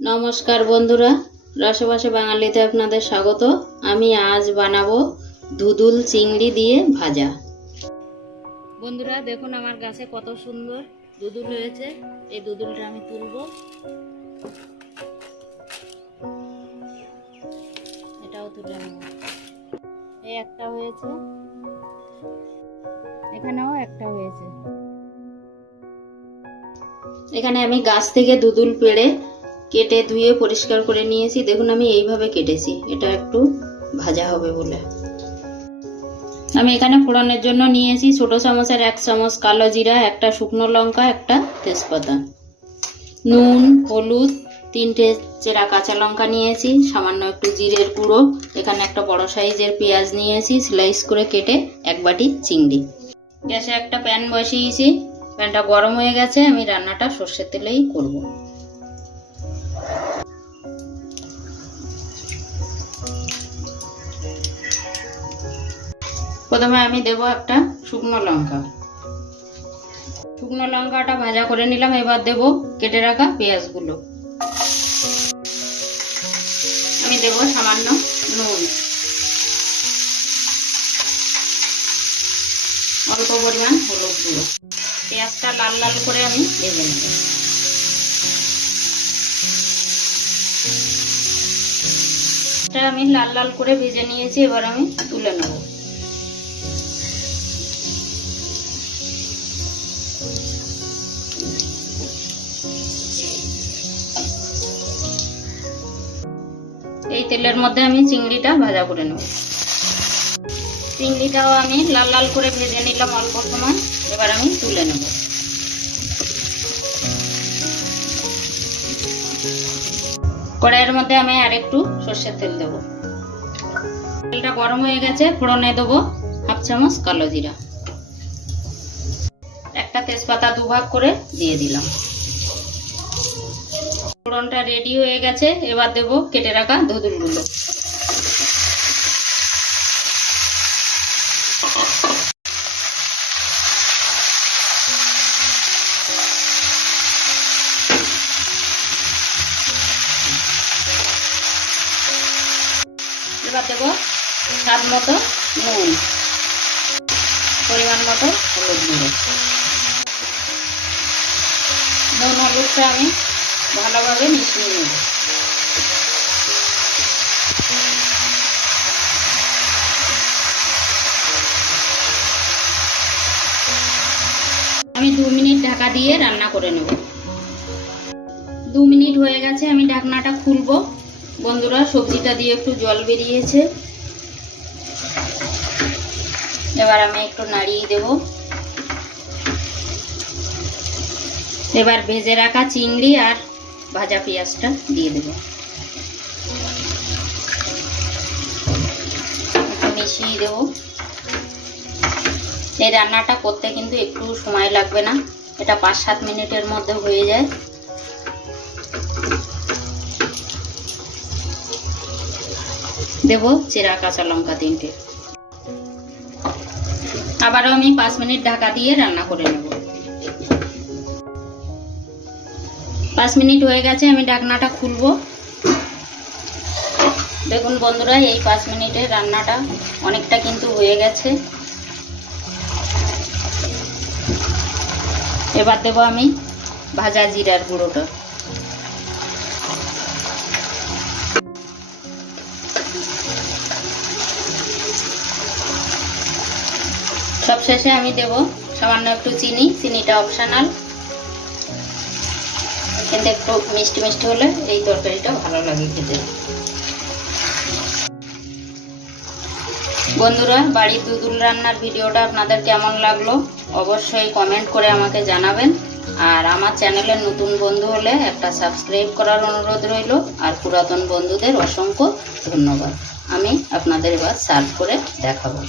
নমস্কার বন্ধুরা, রসবাসে বাঙালিতে আপনাদের স্বাগত। আমি আজ বানাবো ধুদুল চিংড়ি দিয়ে ভাজা। বন্ধুরা দেখুন আমার গাছে কত সুন্দর ধুদুল হয়েছে। এই ধুদুলটা আমি তুলবো, এটাও তুলে নেব। এই একটা হয়েছে, এখানেও একটা হয়েছে। এখানে আমি গাছ থেকে ধুদুল পেড়ে কেটে ধুয়ে পরিষ্কার করে নিয়েছি। দেখুন আমি এইভাবে কেটেছি, এটা একটু ভাজা হবে বলে। আমি এখানে ফোড়নের জন্য নিয়েছি ছোট চামচের 1 চামচ কালো জিরা, একটা শুকনো লঙ্কা, একটা তেজপাতা, নুন, হলুদ, 3টে চেরা কাঁচা লঙ্কা নিয়েছি, সামান্য একটু জিরের গুঁড়ো, এখানে একটা বড় সাইজের পেঁয়াজ নিয়েছি স্লাইস করে কেটে, 1 বাটি চিংড়ি। গ্যাসে একটা প্যান বসিয়েছি, প্যানটা গরম হয়ে গেছে। আমি রান্নাটা সর্ষের তেলেই করব। প্রথমে আমি দেব একটা শুকনো লঙ্কা। শুকনো লঙ্কাটা ভাজা করে নিলাম। এবার দেব কেটে রাখা পেঁয়াজগুলো। আমি দেব সামান্য নুন, অল্প পরিমাণ হলুদ গুঁড়ো। পেঁয়াজটা লাল লাল করে আমি ভেজে নেব। আমি লাল লাল করে ভেজে নিয়েছি, এবার আমি তুলে নেব। এই তেলের মধ্যে আমি চিংড়িটা ভাজা করে নেব। চিংড়িটাও আমি লাল লাল করে ভেজে নিলাম অল্প সময়, এবার আমি তুলে নেব। কড়াইয়ের মধ্যে আমি আরেকটু সর্ষের তেল দেব। তেলটা গরম হয়ে গেছে, ফোড়নে দেবো 1/2 চামচ কালো জিরা, একটা তেজপাতা 2 ভাগ করে দিয়ে দিলাম। ফোড়নটা রেডি হয়ে গেছে, এবার দেব কেটে রাখা ধুদুলগুলো। এবার দেব স্বাদ মতো নুন, পরিমাণ মতো হলুদ গুঁড়ো। নুন হলুদটা আমি ভালোভাবে মিশিয়ে নেব। আমি 2 মিনিট ঢাকা দিয়ে রান্না করে নেব। 2 মিনিট হয়ে গেছে, আমি ঢাকনাটা খুলবো। বন্ধুরা সবজিটা দিয়ে একটু জল বেরিয়েছে, এবার আমি একটু নাড়িয়ে দেব। এবার ভেজে রাখা চিংড়ি আর ভাজা পেঁয়াজটা দিয়ে দেব, একটু মিশিয়ে দেব। এই রান্নাটা করতে কিন্তু একটু সময় লাগবে না, এটা 5-7 মিনিটের মধ্যে হয়ে যায়। দেব চেরা কাঁচা লঙ্কা 3টে। আবারও আমি 5 মিনিট ঢাকা দিয়ে রান্না করে নেব। 5 মিনিট হয়ে গেছে, আমি ঢাকনাটা খুলবো। দেখুন বন্ধুরা এই 5 মিনিটের রান্নাটা অনেকটা কিন্তু হয়ে গেছে। এবার দেব আমি ভাজা জিরার গুঁড়োটা। সবশেষে আমি দেব সামান্য একটু চিনি, চিনিটা অপশনাল, কিন্তু একটু মিষ্টি মিষ্টি হলে এই তরকারিটা ভালো লাগে খেতে। বন্ধুরা বাড়ির ধুদুল রান্নার ভিডিওটা আপনাদের কেমন লাগলো অবশ্যই কমেন্ট করে আমাকে জানাবেন। আর আমার চ্যানেলের নতুন বন্ধু হলে একটা সাবস্ক্রাইব করার অনুরোধ রইল। আর পুরাতন বন্ধুদের অসংখ্য ধন্যবাদ। আমি আপনাদের এবার সার্ভ করে দেখাবো।